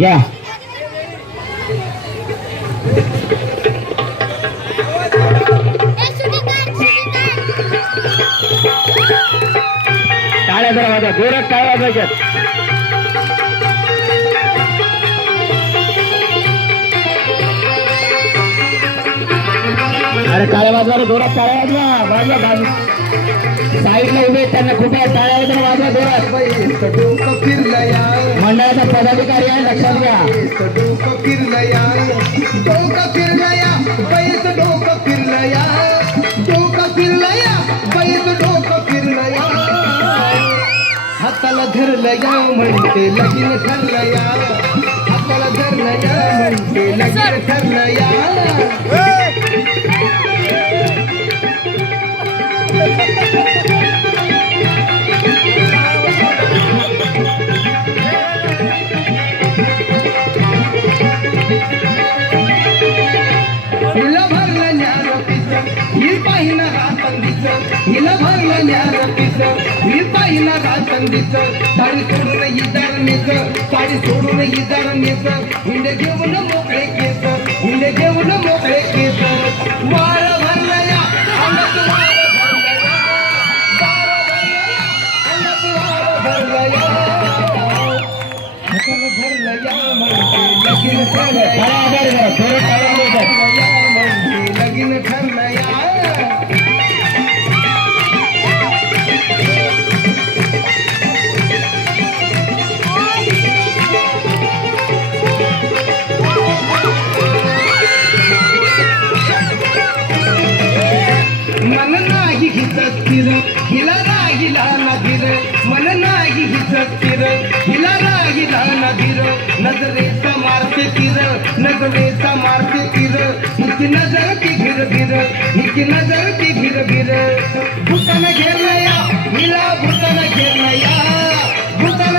या टाळ्या जरा वाजा जोरात टाळ्या वाजायच्यात. अरे टाळ्या वाजवा रे, जोरात टाळ्या वाजवा वाजवा. साईडला उभे त्यांना खूप टाळ्या वाजवा वाजवा जोरात. डोकं फिरलया मंडळाचा पदाधिकारी आहे, लक्षात घ्या. डोकं फिरलया डोकं फिरलया बैस डोकं फिरलया डोकं फिरलया बैस डोकं फिरलया हाताला धरलया म्हणते लगीन ठरलया हाताला धरलया म्हणते लगीन ठरलया हिला भरलं ज्ञान पिस ही पाहिना रातंदीच हिला भरलं ज्ञान पिस ही पाहिना रातंदीच साडी सोडून ही धरणीच साडी सोडून ही धरणीच हिंडे घेऊन मोकळे केस हिंडे घेऊन मोकळे केस वार भरलया अंगात वार भरलया वार भरलया हाताला धरलया म्हणते लगीन ठरलया लगीन ठरलया मन नाही हिचत फिर हिला राहिला ना धीर मन नाही हिचत फिर हिला राहिला ना धीर नजरेचा मारते तीर नजरेचा मारते तीर हिची नजर ती भिर भिर हिची नजर ती भिर भिर भूतान घेरलया हिला भूतान घेरलया भूतान